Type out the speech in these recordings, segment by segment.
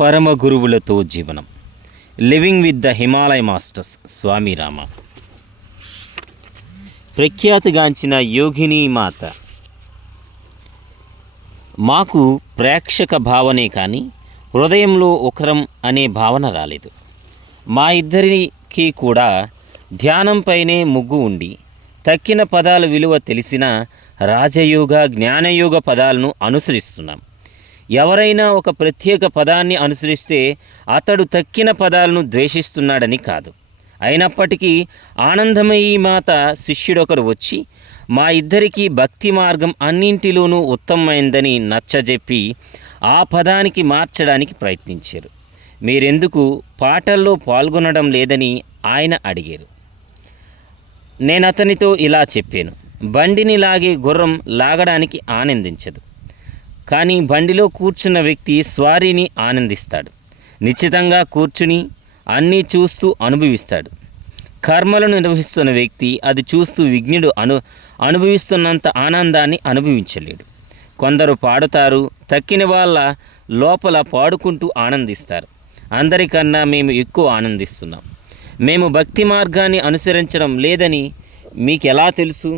పరమ గురువులతో జీవనం. Living with the Himalaya masters Swami Rama. ప్రఖ్యాతిగాంచిన యోగిని మాత మాకు ప్రేక్షక భావనే కానీ హృదయంలో ఒకరం అనే భావన రాలేదు. మా ఇద్దరికి కూడా ధ్యానంపైనే ముగ్గు ఉండి తక్కిన పదాల విలువ తెలిసిన రాజయోగ జ్ఞానయోగ పదాలను అనుసరిస్తున్నాం. ఎవరైనా ఒక ప్రత్యేక పదాన్ని అనుసరిస్తే అతడు తక్కిన పదాలను ద్వేషిస్తున్నాడని కాదు. అయినప్పటికీ ఆనందమయీ మాత శిష్యుడొకరు వచ్చి మా ఇద్దరికీ భక్తి మార్గం అన్నింటిలోనూ ఉత్తమమైందని నచ్చజెప్పి ఆ పదానికి మార్చడానికి ప్రయత్నించారు. మీరెందుకు పాటల్లో పాల్గొనడం లేదని ఆయన అడిగారు. నేను అతనితో ఇలా చెప్పాను, బండిని లాగే గుర్రం లాగడానికి ఆనందించదు, కానీ బండిలో కూర్చున్న వ్యక్తి స్వారీని ఆనందిస్తాడు. నిశ్చితంగా కూర్చుని అన్నీ చూస్తూ అనుభవిస్తాడు. కర్మలను నిర్వహిస్తున్న వ్యక్తి అది చూస్తూ విజ్ఞుడు అనుభవిస్తున్నంత ఆనందాన్ని అనుభవించలేడు. కొందరు పాడుతారు, తక్కిన వాళ్ళ లోపల పాడుకుంటూ ఆనందిస్తారు. అందరికన్నా మేము ఎక్కువ ఆనందిస్తున్నాం. మేము భక్తి మార్గాన్ని అనుసరించడం లేదని మీకెలా తెలుసు?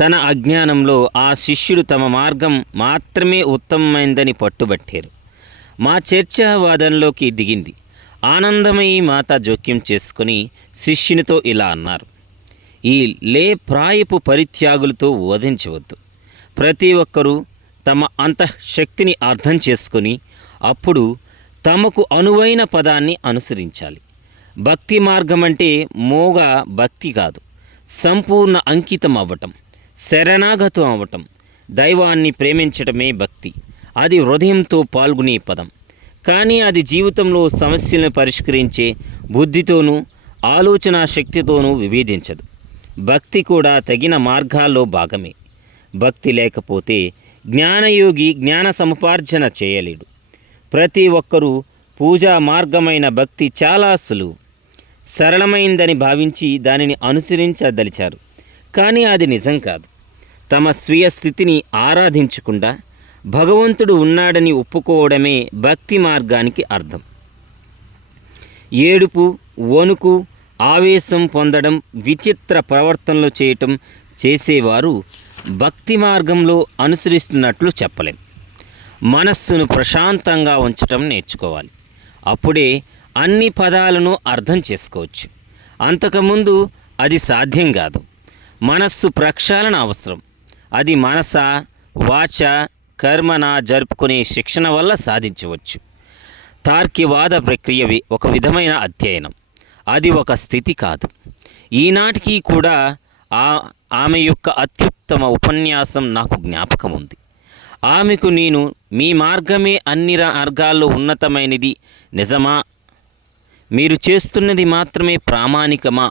తన అజ్ఞానంలో ఆ శిష్యుడు తమ మార్గం మాత్రమే ఉత్తమమైందని పట్టుబట్టారు. మా చర్చావాదంలోకి దిగింది. ఆనందమయీ మాత జోక్యం చేసుకుని శిష్యునితో ఇలా అన్నారు, ఈ ప్రాయపు పరిత్యాగులతో వధించవద్దు. ప్రతి ఒక్కరూ తమ అంతఃశక్తిని అర్థం చేసుకొని అప్పుడు తమకు అనువైన పదాన్ని అనుసరించాలి. భక్తి మార్గం అంటే మోగ భక్తి కాదు, సంపూర్ణ అంకితం అవ్వటం, శరణాగతం అవ్వటం. దైవాన్ని ప్రేమించటమే భక్తి. అది హృదయంతో పాల్గొనే పదం. కానీ అది జీవితంలో సమస్యలను పరిష్కరించే బుద్ధితోనూ ఆలోచన శక్తితోనూ విభేదించదు. భక్తి కూడా తగిన మార్గాల్లో భాగమే. భక్తి లేకపోతే జ్ఞానయోగి జ్ఞాన సముపార్జన చేయలేడు. ప్రతి ఒక్కరూ పూజా మార్గమైన భక్తి చాలా సులువు, సరళమైందని భావించి దానిని అనుసరించదలిచారు. కానీ అది నిజం కాదు. తమ స్వీయ స్థితిని ఆరాధించకుండా భగవంతుడు ఉన్నాడని ఒప్పుకోవడమే భక్తి మార్గానికి అర్థం. ఏడుపు, వణుకు, ఆవేశం పొందడం, విచిత్ర ప్రవర్తనలు చేయటం చేసేవారు భక్తి మార్గంలో అనుసరిస్తున్నట్లు చెప్పలేం. మనస్సును ప్రశాంతంగా ఉంచటం నేర్చుకోవాలి. అప్పుడే అన్ని పదాలను అర్థం చేసుకోవచ్చు. అంతకుముందు అది సాధ్యం కాదు. మనస్సు ప్రక్షాళన అవసరం. అది మనస, వాచ, కర్మన జరుపుకునే శిక్షణ వల్ల సాధించవచ్చు. తార్కివాద ప్రక్రియ ఒక విధమైన అధ్యయనం. అది ఒక స్థితి కాదు. ఈనాటికి కూడా ఆమె యొక్క అత్యుత్తమ ఉపన్యాసం నాకు జ్ఞాపకం ఉంది. ఆమెకు నేను, మీ మార్గమే అన్ని మార్గాల్లో ఉన్నతమైనది నిజమా? మీరు చేస్తున్నది మాత్రమే ప్రామాణికమా?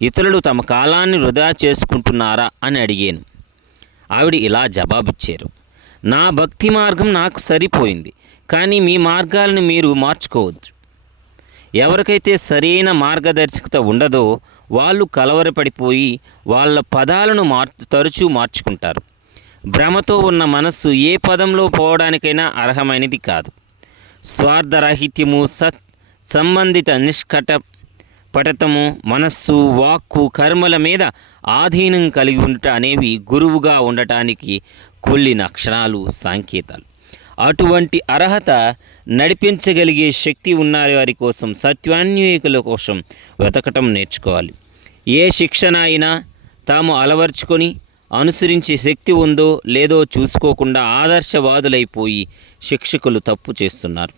ఇతరులు తమ కాలాన్ని వృధా చేసుకుంటున్నారా అని అడిగాను. ఆవిడ ఇలా జవాబిచ్చారు, నా భక్తి మార్గం నాకు సరిపోయింది, కానీ మీ మార్గాలను మీరు మార్చుకోవద్దు. ఎవరికైతే సరైన మార్గదర్శకత ఉండదో వాళ్ళు కలవరపడిపోయి వాళ్ళ పదాలను తరచూ మార్చుకుంటారు. భ్రమతో ఉన్న మనస్సు ఏ పదంలో పోవడానికైనా అర్హమైనది కాదు. స్వార్థరాహిత్యము, సంబంధిత నిష్కపటతము, మనస్సు, వాక్కు, కర్మల మీద ఆధీనం కలిగి ఉండట అనేవి గురువుగా ఉండటానికి కూలిన అక్షరాలు, సంకేతాలు. అటువంటి అర్హత నడిపించగలిగే శక్తి ఉన్న వారి కోసం, సత్యాన్వేషకుల కోసం వెతకటం నేర్చుకోవాలి. ఏ శిక్షణ అయినా తాము అలవర్చుకొని అనుసరించే శక్తి ఉందో లేదో చూసుకోకుండా ఆదర్శవాదులైపోయి శిక్షకులు తప్పు చేస్తున్నారు.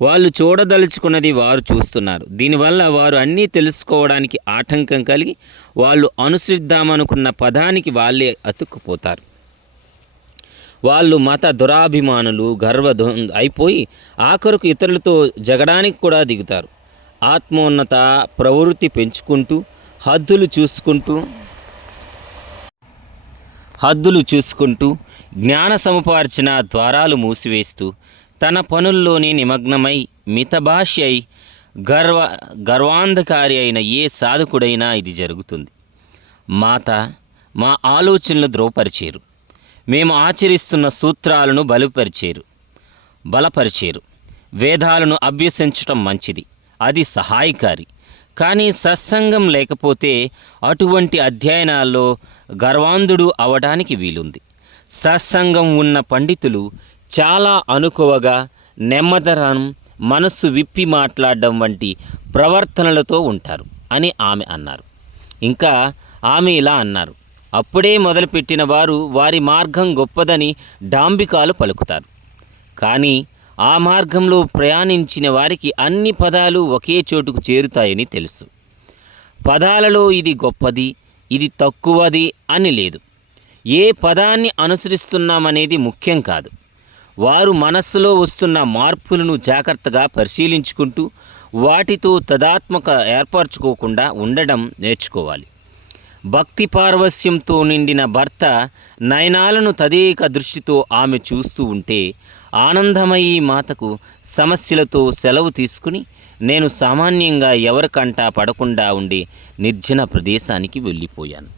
వాళ్ళు చూడదలుచుకున్నది వారు చూస్తున్నారు. దీనివల్ల వారు అన్నీ తెలుసుకోవడానికి ఆటంకం కలిగి వాళ్ళు అనుసరిద్దామనుకున్న పదానికి వాళ్ళే అతుక్కుపోతారు. వాళ్ళు మత దురాభిమానులు, అయిపోయి ఆఖరుకు ఇతరులతో జగడానికి కూడా దిగుతారు. ఆత్మోన్నత ప్రవృత్తి పెంచుకుంటూ హద్దులు చూసుకుంటూ జ్ఞాన సముపార్జన ద్వారాలు మూసివేస్తూ తన పనుల్లోనే నిమగ్నమై మితభాషి అయి గర్వాంధకారి అయిన ఏ సాధకుడైనా ఇది జరుగుతుంది. మాత మా ఆలోచనలు ద్రోపరిచేరు. మేము ఆచరిస్తున్న సూత్రాలను బలపరిచేరు. బలపరిచేరు. వేదాలను అభ్యసించటం మంచిది, అది సహాయకారి. కానీ సత్సంగం లేకపోతే అటువంటి అధ్యయనాల్లో గర్వాంధుడు అవడానికి వీలుంది. సత్సంగం ఉన్న పండితులు చాలా అనుకువగా, నెమ్మదనం, మనస్సు విప్పి మాట్లాడడం వంటి ప్రవర్తనలతో ఉంటారు అని ఆమె అన్నారు. ఇంకా ఆమె ఇలా అన్నారు, అప్పుడే మొదలుపెట్టిన వారు వారి మార్గం గొప్పదని డాంబికాలు పలుకుతారు. కానీ ఆ మార్గంలో ప్రయాణించిన వారికి అన్ని పదాలు ఒకే చోటుకు చేరుతాయని తెలుసు. పదాలలో ఇది గొప్పది, ఇది తక్కువది అని లేదు. ఏ పదాన్ని అనుసరిస్తున్నామనేది ముఖ్యం కాదు. వారు మనస్సులో వస్తున్న మార్పులను జాగ్రత్తగా పరిశీలించుకుంటూ వాటితో తదాత్మక ఏర్పరచుకోకుండా ఉండడం నేర్చుకోవాలి. భక్తి పారవస్యంతో నిండిన భర్త నయనాలను తదేక దృష్టితో ఆమె చూస్తూ ఉంటే ఆనందమయీ మాతకు సమస్యలతో సెలవు తీసుకుని నేను సామాన్యంగా ఎవరికంటా పడకుండా ఉండే నిర్జన ప్రదేశానికి వెళ్ళిపోయాను.